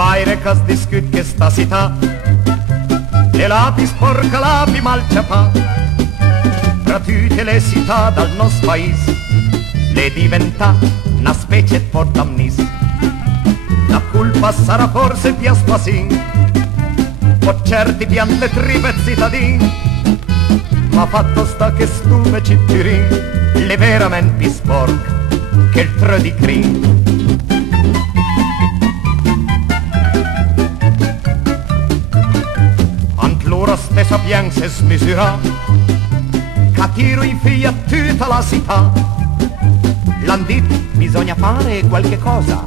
vaire che discut che sta città, e l'api sporca, l'api malciapà, tra tutte le città dal nostro paese, le diventa una specie di portamnis. La colpa sarà forse di Aspasin, o certi pian le tripe cittadini, ma fatto sta che stume cittirin, le veramente più sporche che il tre di crin. Ant loro stessa pian se smisura, che tiro in figlia tutta la città. L'han detto, bisogna fare qualche cosa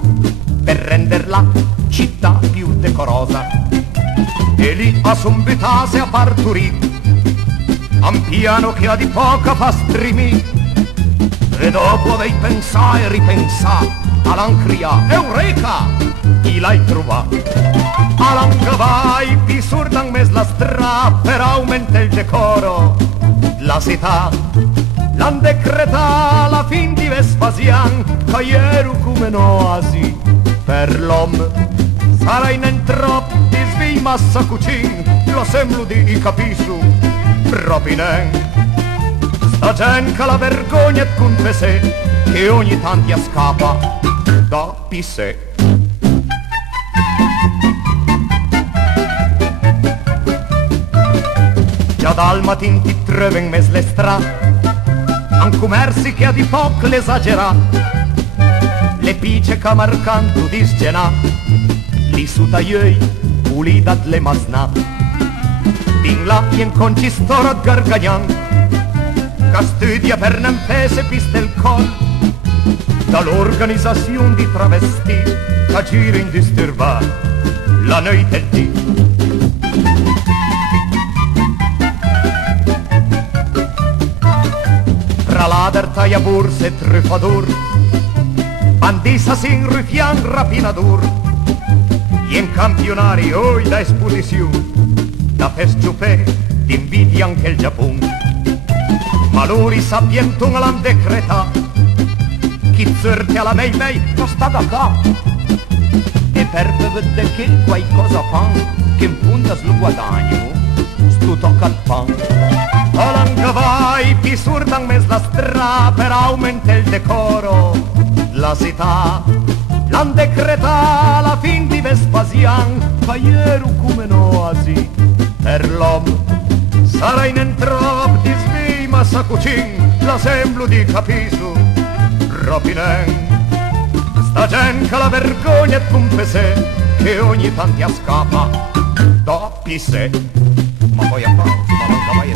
per renderla città più decorosa. E lì a sombitase a parturì un piano che ha di poca pastrimi, e dopo dei pensà e ripensà all'ancria, eureka, chi l'hai trovato? All'anca vai, pi surdan mes la stra per aumentare il decoro. La città l'han decreta la fin di Vespasian, che ieri come un'oasi per l'uomo. Sarà in entrop di svii massa cucin, lo sembro di capisu proprio nen. Sta gente che la vergogna et confesse, che ogni tanto scappa da pissè. Già dal matin ti trovi in mes le stra, un commerci che ha di poco l'esagera, le pice che marcanto disgena, li su taglioi pulidat le masna. Din là in concistora gargagnan, che studia per n'empese piste il col, dall'organizzazione di travesti che gira in disturbar la notte e il dì. Tra ladder, taia borse e truffadur, bandisa sin rufian rapinadur, e in campionari oi da esposizione, da festiupè d'invidia anche il Giappone. Ma loro sapientono l'han decreta, chi zerte alla mei non sta da qua, e per vedere che qualcosa fa, che in punta sul guadagno stu tocca al pan. All'anca vai, pi surdan mes la stra per aumentare il decoro. La città l'han decreta la fin di Vespasian, che ieri come un'oasi per l'uomo. Sarà in entrop di svii massa cucin, la sembro di capisu proprio nen. Sta gente che la vergogna et confesse, che ogni tanto scappa da pissè. Ma poi a fare, ma non vai e